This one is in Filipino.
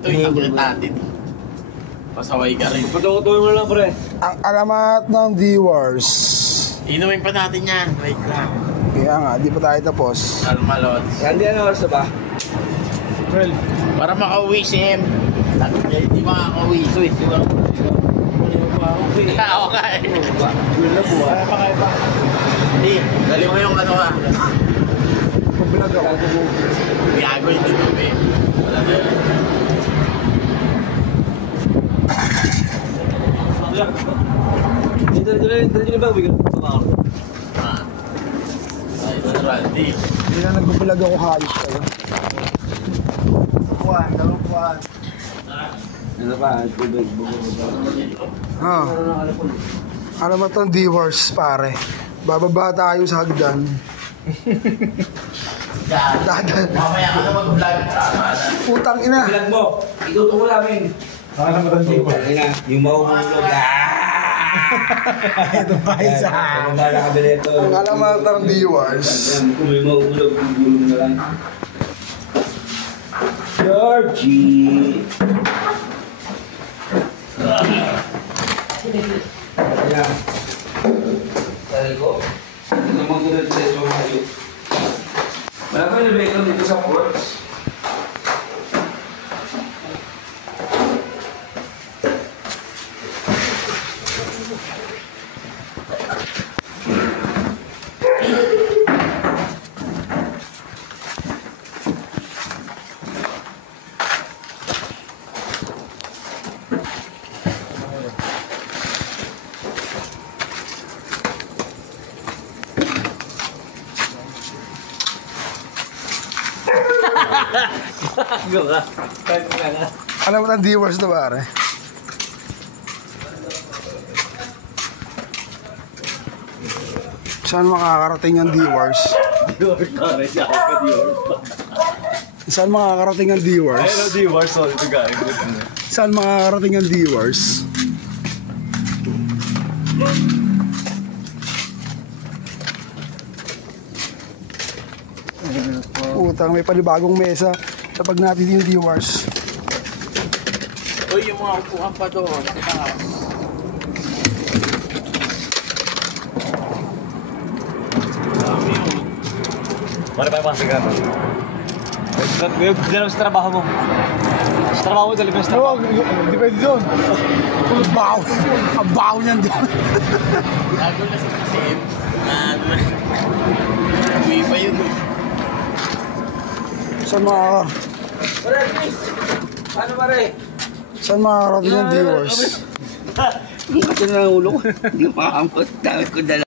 Ito yung natin. Pasaway ka rin. Patutuloy mo lang, pre. Ang alamat ng D-Wars. Inumin pa natin yan. Wait lang. Kaya nga, di pa tayo tapos. Almalot. Hindi ano oras na ba? 12. Para makauwi si M. Hindi makakauwi. Ito eh. Ako ka eh. Kaya pa. Hindi. Dali mo yung ano ka. Pag-vlog ako. Gago yung YouTube eh. Wala na yun. Dito ba? Ay, Randy. Hindi na nag-vlog ako hayos kayo. Dalawang Ano pa? Alamat ng D-Wars, pare. Bababa tayo sa hagdan. Dadan. Mamaya ka na mag-vlog. Putang ina. Vlog mo. Itutuko namin. Alamat ng D-Wars. Yung mahuhulog. Ito pa isa. Ang alamat ng D-Wars. Kung may mahuhulog, gulong na lang. Georgie. Ayan. Sabi ko, hindi naman ko rin sa mga hayop. Wala ko yung bacon dito sa ports. Alamat ng D-Wars na pare. Saan makakarating ang D-Wars? Saan makakarating ang D-Wars? Ayun, D-Wars. So, ito galing. Saan makakarating ang D-Wars? Putang, may panibagong mesa. Kapag natin yung D-Wars. Uy, yung mga upuan pa doon. Mari pa yung masigan. Diyan sa trabaho mo. Sa trabaho mo, dali mo sa trabaho. Hindi pwede doon. Ang baho. Ang baho niyan doon. Gago na si M. Gago na. Uwi pa yun. Saan Ano pare? Saan makakarating ang D-Wars? Ito na ang ulo ko. Hindi makakamot. Dami ko dala.